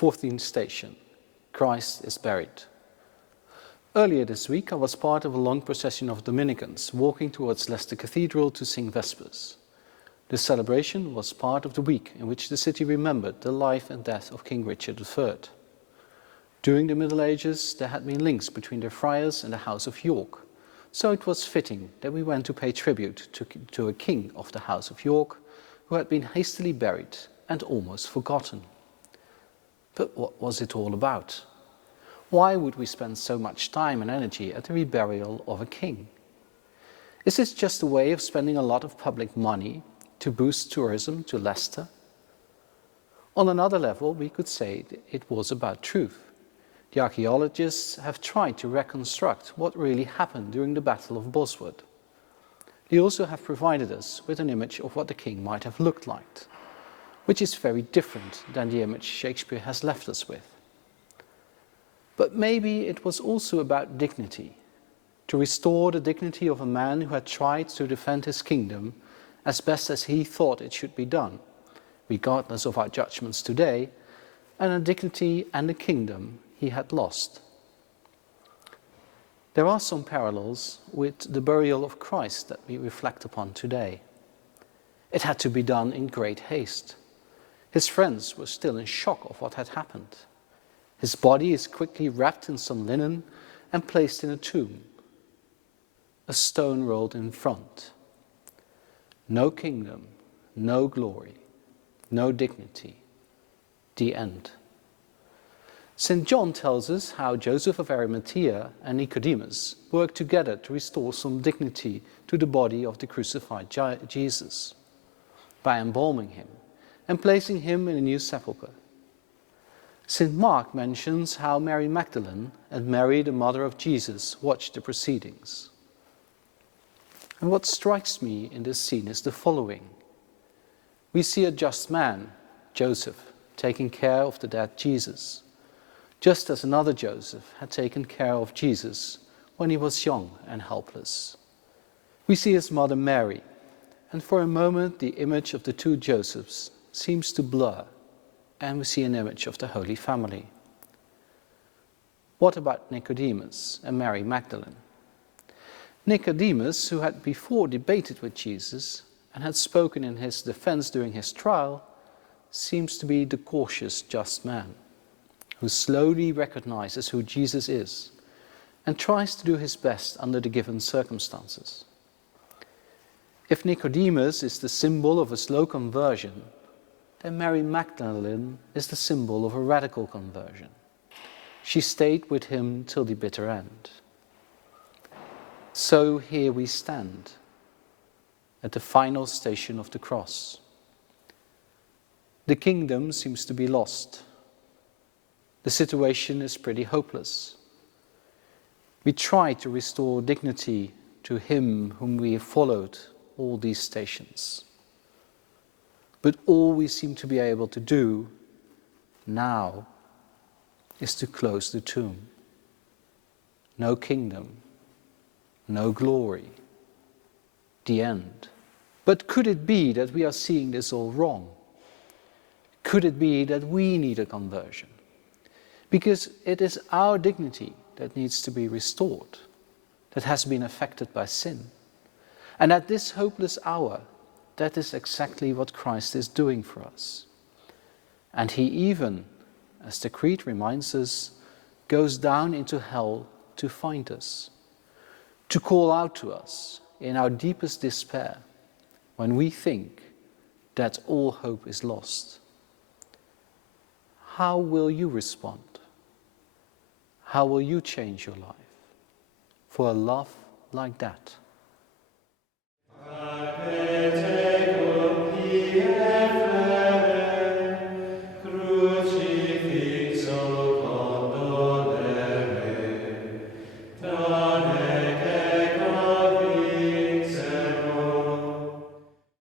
Fourteenth Station. Christ is buried. Earlier this week I was part of a long procession of Dominicans walking towards Leicester Cathedral to sing Vespers. This celebration was part of the week in which the city remembered the life and death of King Richard III. During the Middle Ages there had been links between the friars and the House of York, so it was fitting that we went to pay tribute to a king of the House of York who had been hastily buried and almost forgotten. But what was it all about? Why would we spend so much time and energy at the reburial of a king? Is this just a way of spending a lot of public money to boost tourism to Leicester? On another level, we could say it was about truth. The archaeologists have tried to reconstruct what really happened during the Battle of Bosworth. They also have provided us with an image of what the king might have looked like, which is very different than the image Shakespeare has left us with. But maybe it was also about dignity, to restore the dignity of a man who had tried to defend his kingdom as best as he thought it should be done, regardless of our judgments today, and a dignity and a kingdom he had lost. There are some parallels with the burial of Christ that we reflect upon today. It had to be done in great haste. His friends were still in shock of what had happened. His body is quickly wrapped in some linen and placed in a tomb. A stone rolled in front. No kingdom, no glory, no dignity. The end. St. John tells us how Joseph of Arimathea and Nicodemus worked together to restore some dignity to the body of the crucified Jesus by embalming him and placing him in a new sepulchre. St. Mark mentions how Mary Magdalene and Mary, the mother of Jesus, watched the proceedings. And what strikes me in this scene is the following. We see a just man, Joseph, taking care of the dead Jesus, just as another Joseph had taken care of Jesus when he was young and helpless. We see his mother Mary, and for a moment the image of the two Josephs seems to blur, and we see an image of the Holy Family. What about Nicodemus and Mary Magdalene? Nicodemus, who had before debated with Jesus and had spoken in his defense during his trial, seems to be the cautious, just man, who slowly recognizes who Jesus is and tries to do his best under the given circumstances. If Nicodemus is the symbol of a slow conversion, then Mary Magdalene is the symbol of a radical conversion. She stayed with him till the bitter end. So here we stand, at the final station of the cross. The kingdom seems to be lost. The situation is pretty hopeless. We try to restore dignity to him whom we have followed all these stations. But all we seem to be able to do now is to close the tomb. No kingdom, no glory, the end. But could it be that we are seeing this all wrong? Could it be that we need a conversion? Because it is our dignity that needs to be restored, that has been affected by sin. And at this hopeless hour, that is exactly what Christ is doing for us. And he even, as the Creed reminds us, goes down into hell to find us, to call out to us in our deepest despair when we think that all hope is lost. How will you respond? How will you change your life for a love like that?